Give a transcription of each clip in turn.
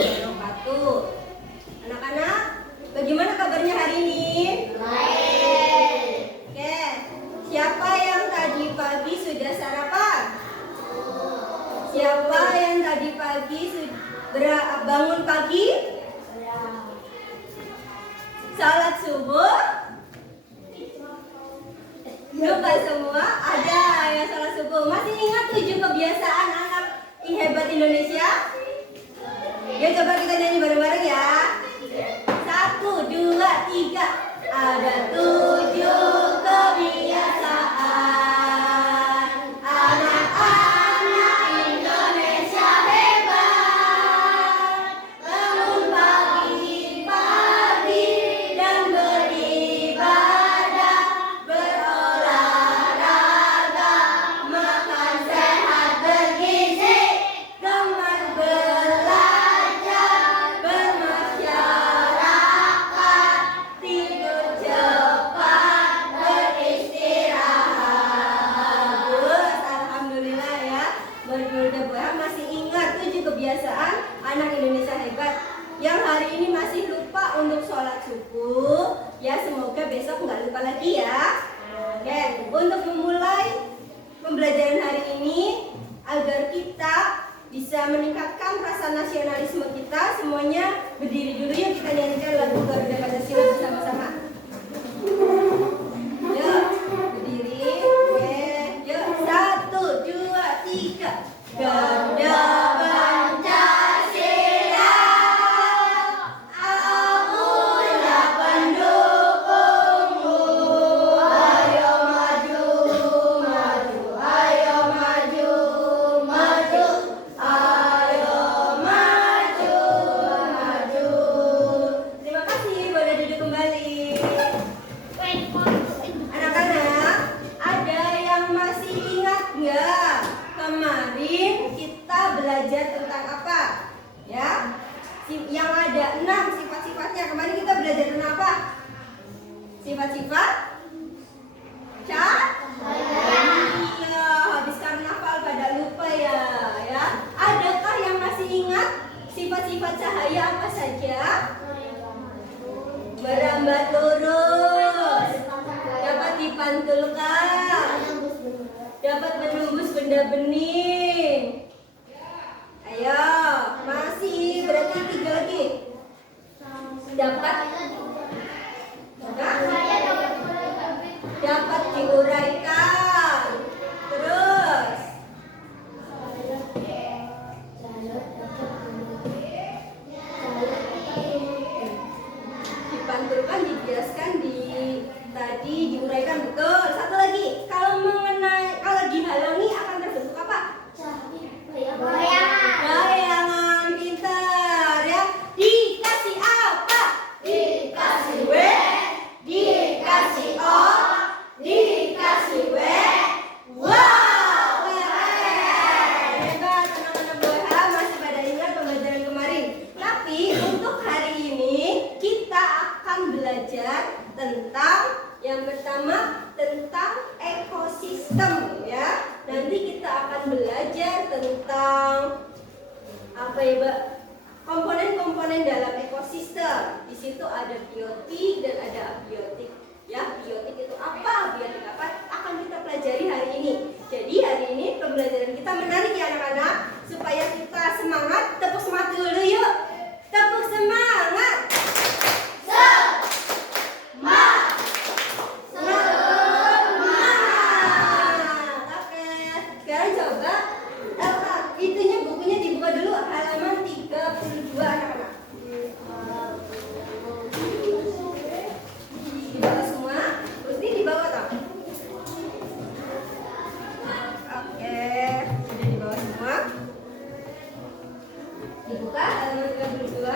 wabarakatuh. Anak-anak, bagaimana kabarnya hari ini? Baik. Oke, siapa yang tadi pagi sudah sarapan? Siapa yang tadi pagi bangun pagi? Salat subuh? Lupa semua? Ada yang salat subuh. Masih ingat 7 kebiasaan anak hebat Indonesia? Ya, coba kita nyanyi bareng-bareng ya. 1, 2, 3. Ada 7 kebiasaan anak-anak Indonesia hebat. Bangun pagi-pagi dan beribadah, berolahraga, makan sehat bergizi, gemar belajar, bermasyarakat, tidur cepat, beristirahat. Bagus, alhamdulillah ya. Mudah-mudahan masih ingat 7 kebiasaan anak Indonesia hebat yang hari ini masih lupa untuk sholat subuh. Ya, semoga besok nggak lupa lagi ya. Oke, untuk memulai pembelajaran hari ini agar kita bisa meningkatkan rasa nasionalisme kita, semuanya berdiri dulu yuk, kita nyanyikan lagu Garuda Pancasila bersama-sama. Yuk, berdiri. Oke, yuk. 1, 2, 3. Garuda Pancasila, akulah pendukungmu. Ayo maju, maju, ayo maju, maju, ayo maju, maju. Terima kasih, boleh duduk kembali. Anak-anak, ada yang masih ingat nggak kemarin kita belajar tentang apa? Ya, yang ada 6 sifat-sifatnya. Kemarin kita belajar tentang apa? Sifat-sifat iya, habis karnaval pada lupa ya. Adakah yang masih ingat sifat-sifat cahaya apa saja? Merambat lurus, dapat dipantulkan, dapat menembus benda bening. Ayo, masih berarti 3 lagi. Dapat dapat diuraikan. Terus dipantulkan, dibiaskan, tadi diuraikan, betul. Satu lagi, kalau dihalangi akan terbentuk apa? Bayangan. Pintar ya. Dikasih apa? Dikasih W, dikasih O, dikasih W. Wow, keren. Hebat anak-anak BWH, masih pada ingat pembelajaran kemarin. Tapi untuk hari ini kita akan belajar tentang yang pertama, tentang ekosistem ya. Nanti kita akan belajar tentang apa ya, Mbak? Komponen-komponen dalam ekosistem. Di situ ada biotik dan ada abiotik. Ya, biotik itu apa? Abiotik apa? Akan kita pelajari hari ini. Jadi hari ini pembelajaran kita menarik ya anak-anak. Supaya kita semangat, tepuk semangat dulu yuk. Tepuk semangat. Sekarang coba bukunya dibuka dulu halaman 32 anak-anak. Dibawa semua, terus ini dibawa toh. Oke, sudah dibawa semua. Dibuka halaman 32.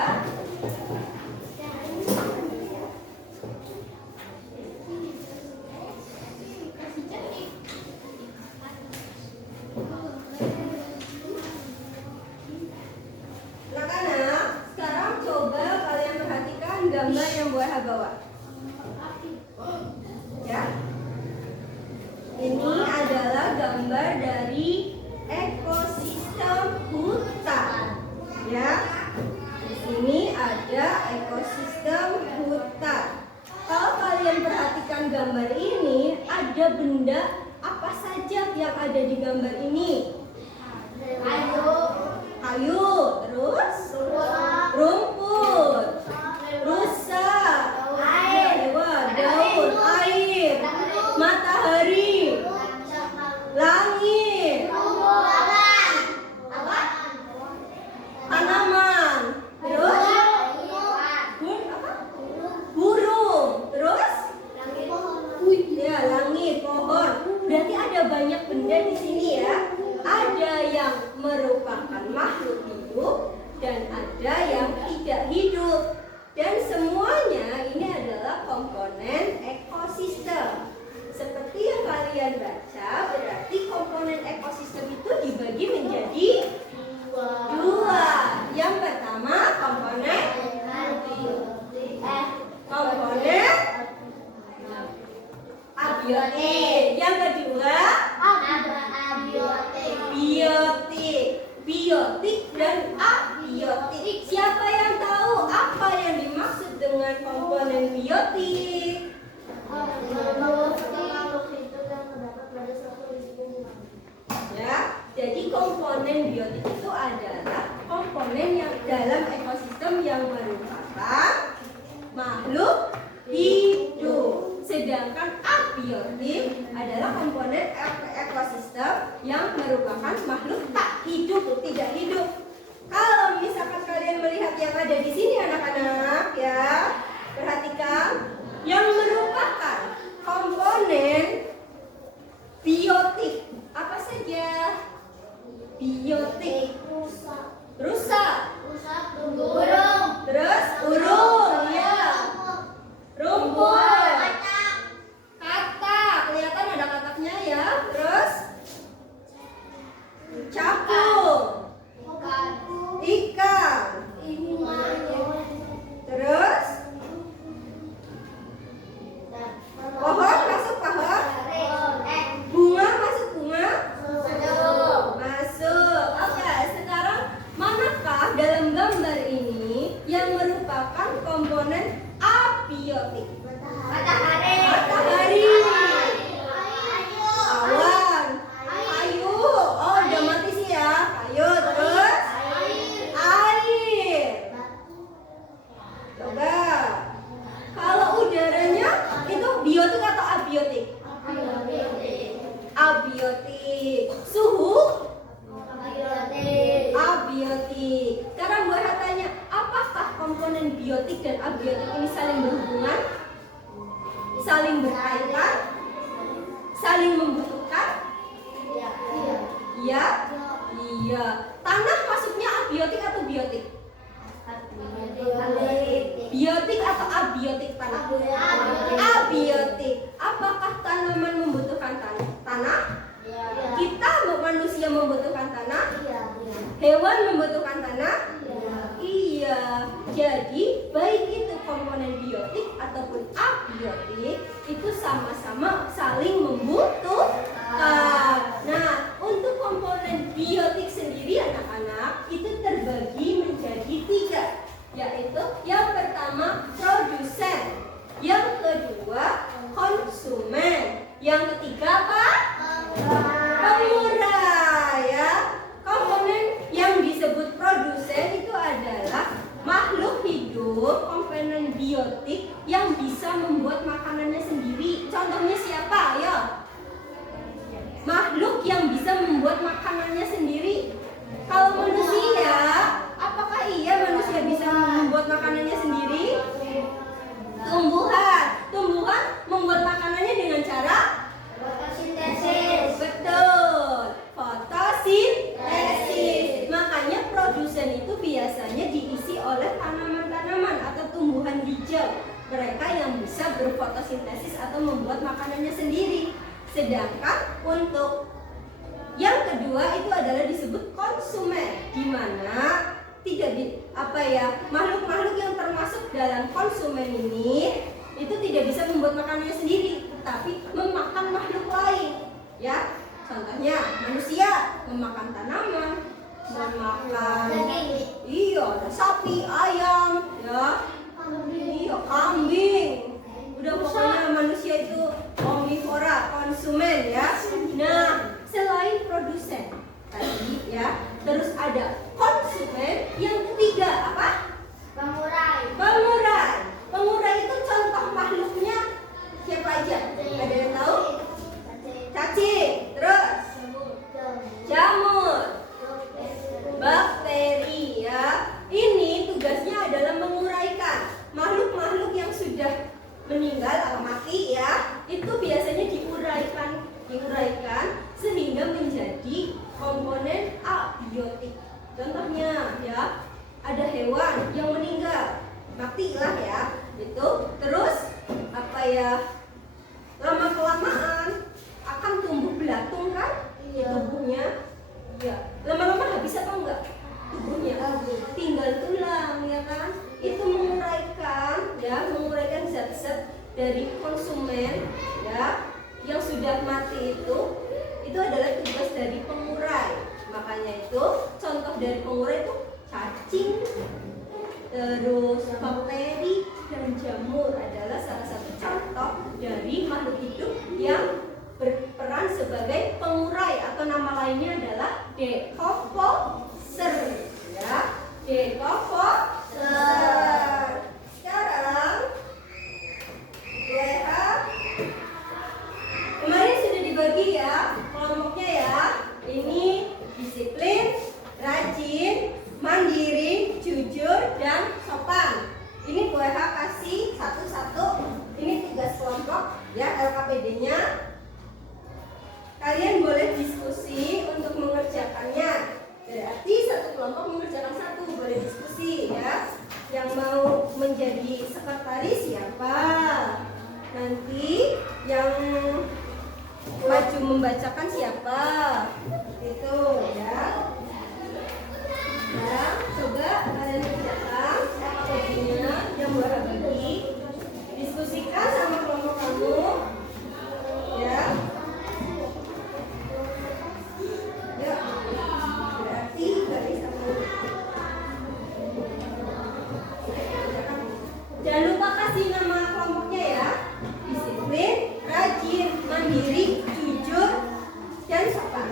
Anak-anak, sekarang coba kalian perhatikan gambar yang BWH bawa. Ya. Ini adalah gambar dari ekosistem hutan. Ya. ekosistem hutan. Kalau kalian perhatikan gambar ini, ada benda apa saja yang ada di gambar ini? Kayu, terus rumput, rusa, daun, air, matahari, langit, tanaman, terus burung, terus ya langit, pohon. Berarti ada banyak benda di sini ya. Ada yang merupakan makhluk hidup dan ada yang tidak hidup. Dan semuanya ini adalah komponen ekosistem. Seperti yang kalian baca, berarti komponen ekosistem itu dibagi menjadi dua. Yang pertama komponen abiotik. Yang kedua biotik dan abiotik. Siapa yang tahu apa yang dimaksud dengan komponen biotik? Ya, jadi komponen biotik itu adalah komponen yang dalam ekosistem yang merupakan makhluk hidup. Sedangkan abiotik adalah komponen ekosistem yang merupakan makhluk tak hidup, tidak hidup. Kalau misalkan kalian melihat yang ada di sini anak-anak ya, perhatikan yang merupakan komponen biotik apa saja? Biotik. Rusa. Terus burung, ya. Rumput. Katak, kelihatan ada kataknya ya. Terus capung. Ikan. Terus pohon, masuk pohon. Bunga, masuk bunga. Masuk. Oke, sekarang manakah dalam gambar ini yang merupakan komponen abiotik? Matahari. Awan. Kayu. Oh, udah mati sih ya. Kayu. Terus air. Coba. Kalau udaranya itu biotik atau abiotik? Abiotik. Suhu? Abiotik. Sekarang gue tanya, apakah komponen biotik dan abiotik ini saling berhubungan? Saling berkaitan? Saling membutuhkan? Iya? Iya. Tanah masuknya abiotik atau biotik? Biotik atau abiotik tanah? Abiotik. Apakah tanaman membutuhkan tanah? Kita manusia membutuhkan tanah? Hewan membutuhkan tanah? Iya. Jadi baik itu komponen biotik ataupun abiotik itu sama-sama saling membutuhkan. Nah, untuk komponen biotik sendiri anak-anak itu terbagi menjadi 3, yaitu yang pertama produsen, yang kedua konsumen, yang ketiga apa? Pemurah ya. Komponen yang disebut produsen itu adalah makhluk hidup, komponen biotik yang bisa membuat makanannya sendiri. Contohnya siapa? Ayo. Makhluk yang bisa membuat makanannya sendiri. Kalau manusia, apakah iya manusia bisa membuat makanannya sendiri? Tumbuhan membuat makanannya dengan cara fotosintesis. Betul, fotosintesis. Makanya produsen itu biasanya diisi oleh tanaman-tanaman atau tumbuhan hijau. Mereka yang bisa berfotosintesis atau membuat makanannya sendiri. Sedangkan untuk yang kedua itu adalah disebut konsumen, di mana makhluk-makhluk yang termasuk dalam konsumen ini itu tidak bisa membuat makanannya sendiri, tetapi memakan makhluk lain. Ya, contohnya manusia memakan tanaman, memakan ada sapi, ayam, ya. yang meninggal, matilah ya. Itu terus apa ya? Lama kelamaan akan tumbuh belatung kan tubuhnya. Ya, lama-lama habis apa enggak? Tubuhnya tinggal tulang ya kan. Itu menguraikan zat-zat dari konsumen ya yang sudah mati. Itu adalah tugas dari pengurai. Makanya itu contoh dari pengurai itu cacing, terus bakteri dan jamur adalah salah satu contoh dari makhluk hidup yang berperan sebagai pengurai, atau nama lainnya adalah decomposer ya, decomposer. Sekarang lihat, kemarin sudah dibagi ya kelompoknya ya. Ini disiplin, rajin, mandiri, jujur, dan sopan. Ini Bu Eha kasih satu-satu. Ini tugas kelompok ya, LKPD-nya. Kalian boleh diskusi untuk mengerjakannya. Berarti satu kelompok mengerjakan satu, boleh diskusi ya. Yang mau menjadi sekretaris siapa? Nanti yang maju membacakan siapa? Itu ya. Ya, coba kalian kerjakan LKPD-nya yang boleh bagi. Diskusikan sama kelompok kamu. Ya. Jangan lupa kasih nama kelompoknya ya. Disiplin, rajin, mandiri, jujur, dan sopan.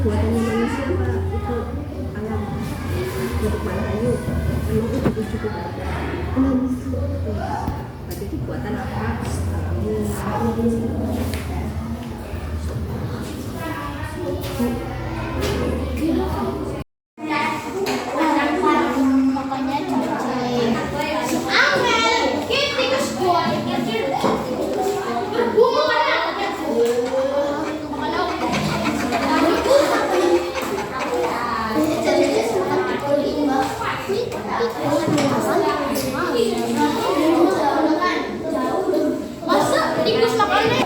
Buatannya manusia apa itu alam bentuk malayu emang itu cukup manusia berarti itu buatan apa Pokoknya cacing. Angel, kita ke sekolah. Masa tikus makannya?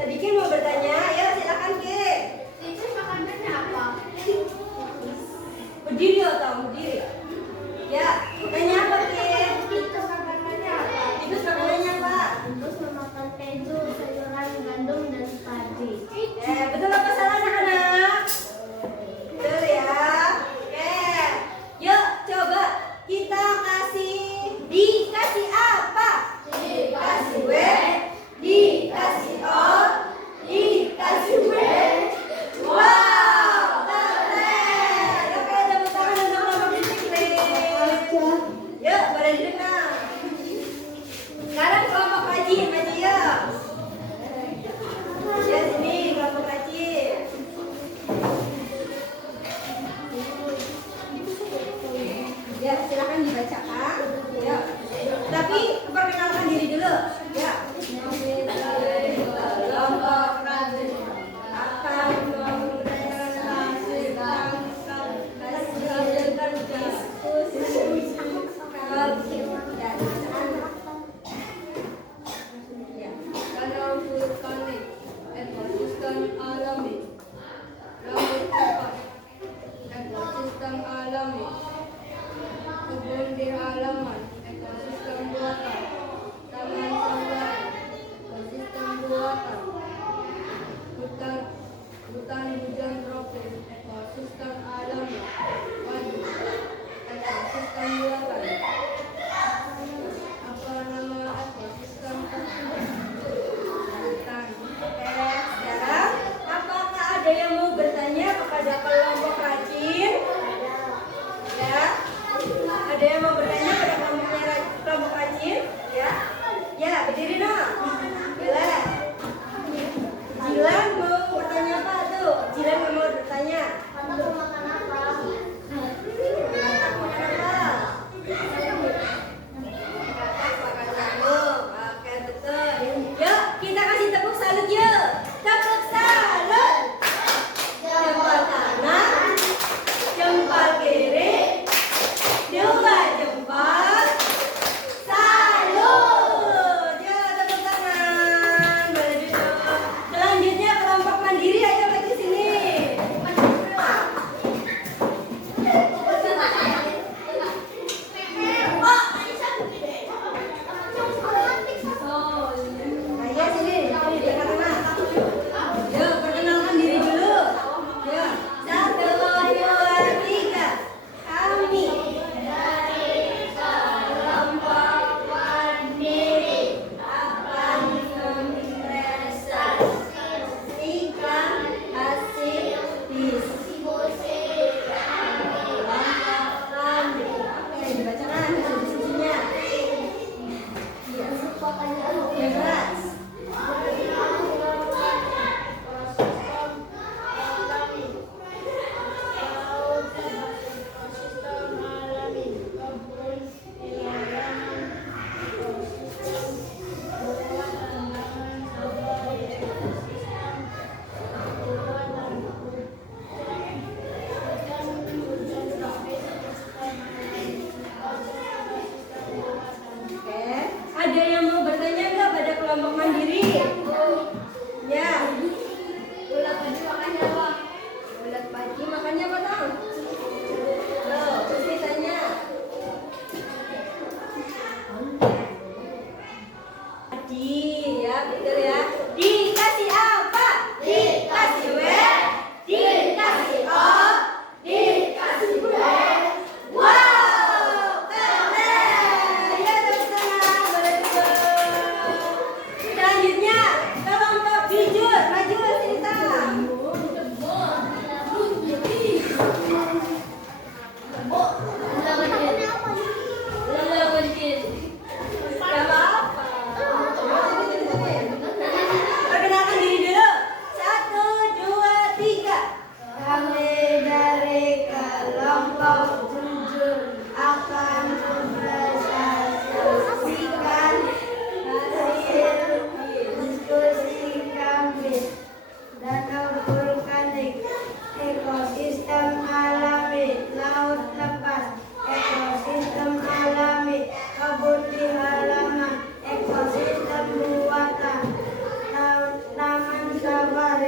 Tadi Ki mau bertanya, ya silakan Ki. Itu makanannya apa? Berdiri atau berdiri? Ya, tanya apa Ki? Itu makanannya apa? Itu makanannya apa? Terus memakan keju, sayuran, gandum, dan padi. Betul apa salah anak-anak? Betul ya. Oke. Yuk coba kita dikasih apa? Dikasih W, dikasih O, dikasih W. Wow, keren. Oke, tepuk tangan untuk kelompok disiplin. Yuk, pada didengar. Sekarang kelompok rajin, maju yuk. Ya sini kelompok rajin. Ya silakan dibacakan. Ya. Tapi perkenalkan diri dulu. Ya. Kelompok rajin akan mempresentasikan hasil diskusi. Kanal vulkanik, ekosistem alami, laut lepas, ekosistem alami, kebun di halaman, ekosistem buatan, taman safari, ekosistem buatan, hutan hujan tropis, ekosistem alami, waduk, ekosistem buatan. Apa nama ekosistem tersebut? Hutan. Sekarang apakah ada yang mau bertanya kepada kelompok rajin? Ya. Ada yang mau bertanya pada kelompok rajin? Ya. Ya, berdiri dong. Boleh.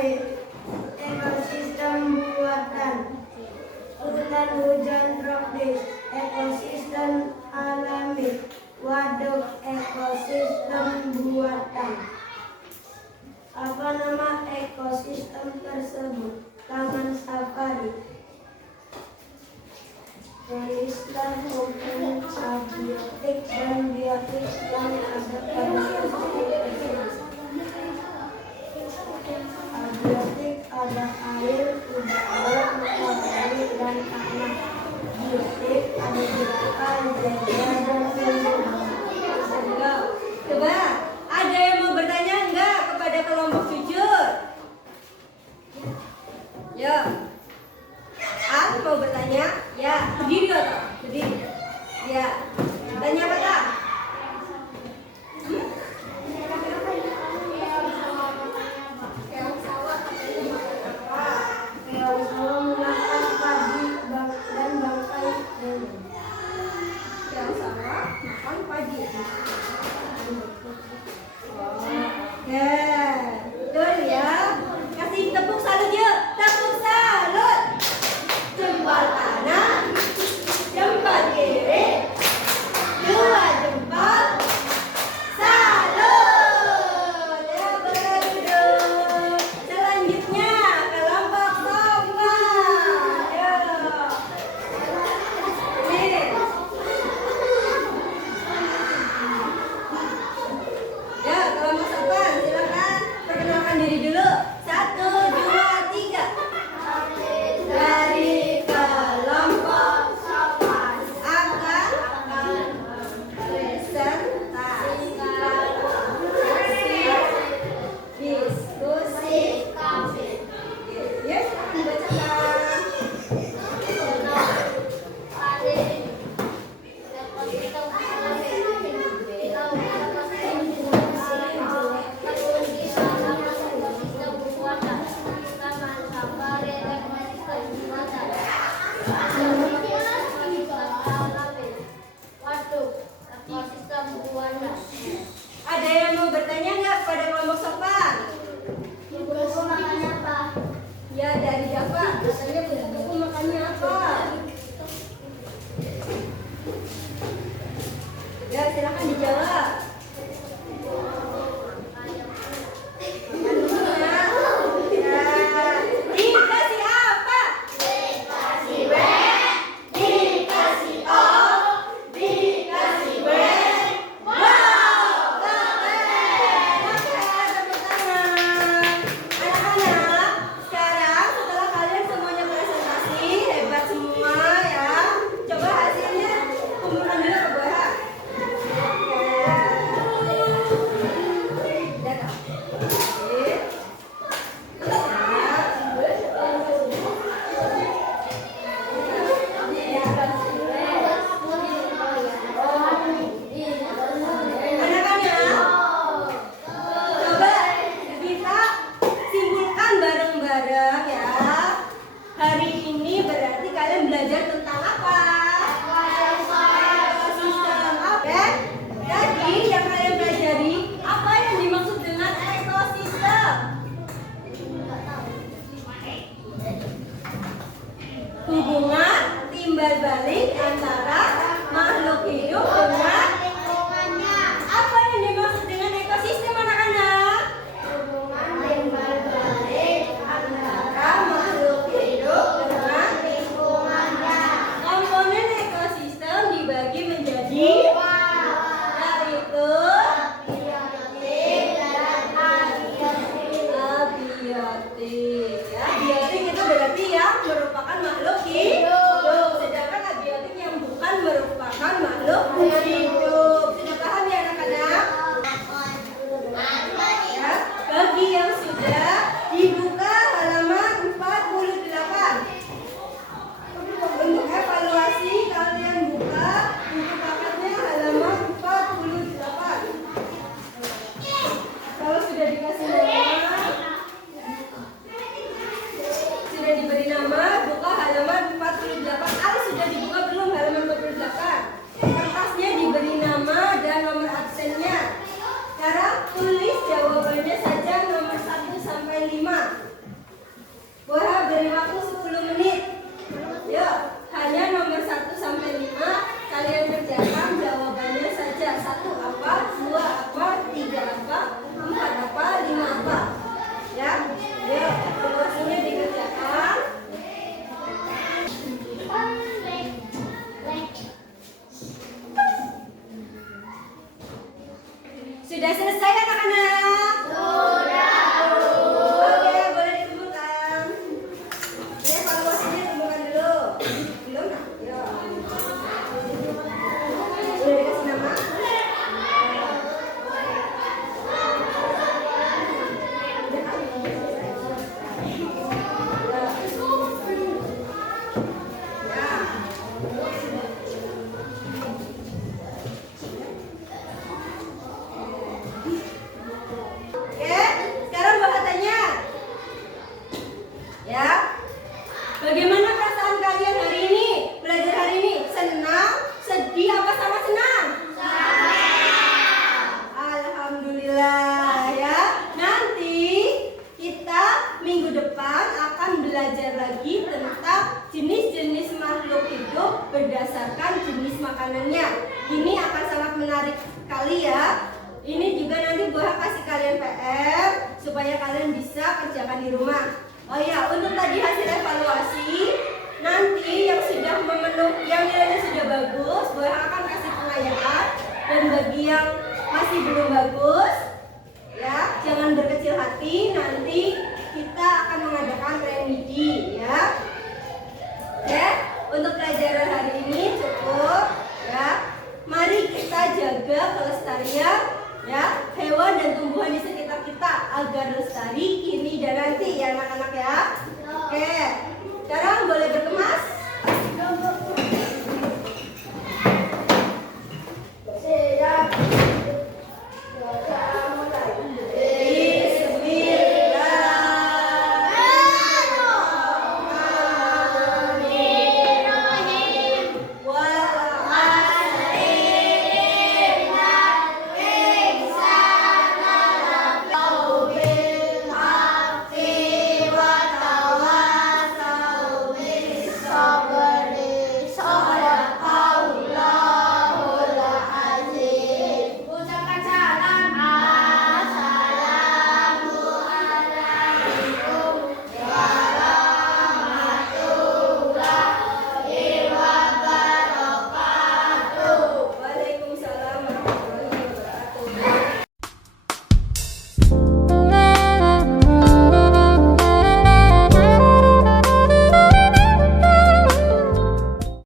alami, ekosistem buatan. Hutan hujan tropis, ekosistem alami. Waduk, ekosistem buatan. Apa nama ekosistem tersebut? Taman safari. Tulislah hukum abiotik dan biotik yang ada pada ekosistem. Abiotik ada air, udara, matahari, dan tanah. Biotik ada jerapah, zebra, dan tumbuhan. Coba, ada yang mau bertanya enggak kepada kelompok jujur? Ya. Al mau bertanya? Ya, berdiri atau? Berdiri. Ya. Tanya apa tak? Keong sawah memakan padi dan bangkai hewan. Yang sama makan padi. Ya, betul ya. Kasih tepuk salut yuk. Tepuk salut. Jempol kanan, jempol kiri, dua jempol. Salut. Ya, berduduk. Selanjutnya kelompok sofa. Ya. Nih. Ya, kelompok sofa silakan. supaya kalian bisa kerjakan di rumah. Oh ya, untuk tadi hasil evaluasi, nanti yang sudah memenuhi, yang nilainya sudah bagus, gue akan kasih pengayaan. Dan bagi yang masih belum bagus, ya jangan berkecil hati. Nanti kita akan mengadakan remedi, ya. Oke, untuk pelajaran hari ini cukup, ya. Mari kita jaga kelestarian, ya, hewan dan tumbuhan di sekitar kita agar lestari kini dan nanti, ya anak-anak, ya. Oke.